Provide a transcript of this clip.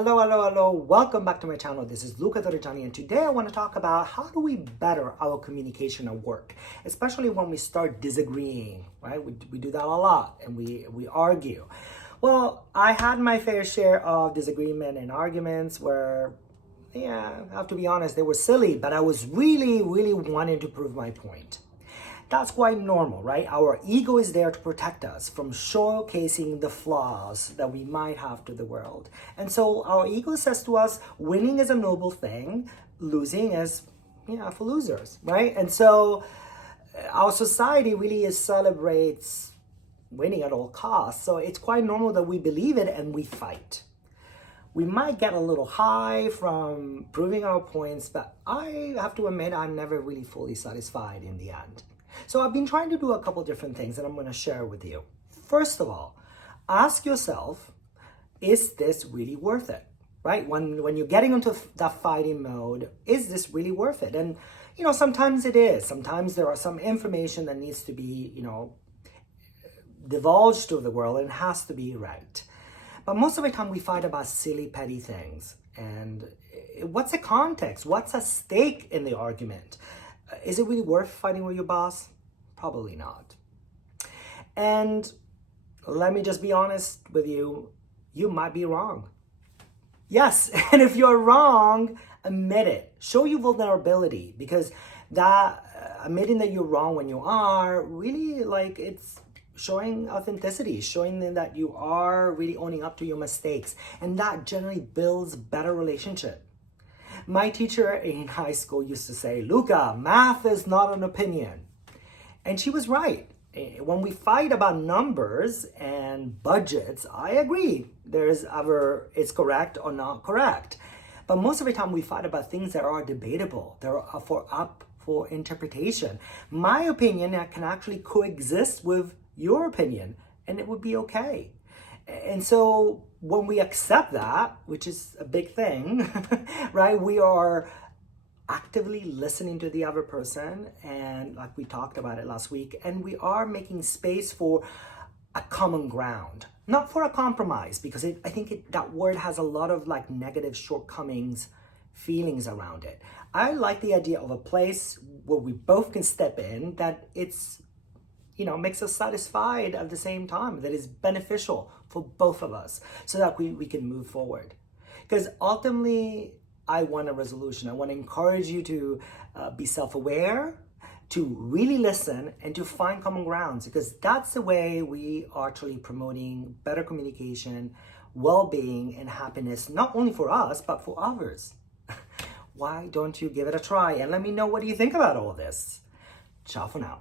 Hello. Welcome back to my channel. This is Luca Torrigiani, and today I want to talk about how do we better our communication at work, especially when we start disagreeing, right? We do that a lot, and we argue. Well, I had my fair share of disagreement and arguments where, yeah, I have to be honest, they were silly, but I was really wanting to prove my point. That's quite normal, right? Our ego is there to protect us from showcasing the flaws that we might have to the world. And so our ego says to us, winning is a noble thing, losing is, for losers, right? And so our society really celebrates winning at all costs. So it's quite normal that we believe it and we fight. We might get a little high from proving our points, but I have to admit I'm never really fully satisfied in the end. So I've been trying to do a couple different things that I'm going to share with you. First of all, ask yourself, is this really worth it? Right? When you're getting into that fighting mode, is this really worth it? And, sometimes it is. Sometimes there are some information that needs to be, divulged to the world and has to be right. But most of the time we fight about silly, petty things. And what's the context? What's at stake in the argument? Is it really worth fighting with your boss? Probably not. And let me just be honest with you, you might be wrong. Yes, and if you're wrong, admit it. Show your vulnerability, because that admitting that you're wrong when you are, really it's showing authenticity, showing that you are really owning up to your mistakes. And that generally builds better relationship. My teacher in high school used to say, Luca, math is not an opinion. And she was right. When we fight about numbers and budgets, I agree. There's either it's correct or not correct. But most of the time we fight about things that are debatable. They're up for interpretation. My opinion can actually coexist with your opinion, and it would be okay. And so when we accept that, which is a big thing, right? We are actively listening to the other person, and like we talked about it last week, and we are making space for a common ground, not for a compromise, because I think that word has a lot of negative shortcomings, feelings around it. I like the idea of a place where we both can step in, that it's makes us satisfied at the same time, that is beneficial for both of us, so that we can move forward. Because ultimately, I want a resolution. I want to encourage you to be self-aware, to really listen, and to find common grounds, because that's the way we are actually promoting better communication, well-being, and happiness, not only for us, but for others. Why don't you give it a try and let me know what do you think about all this? Ciao for now.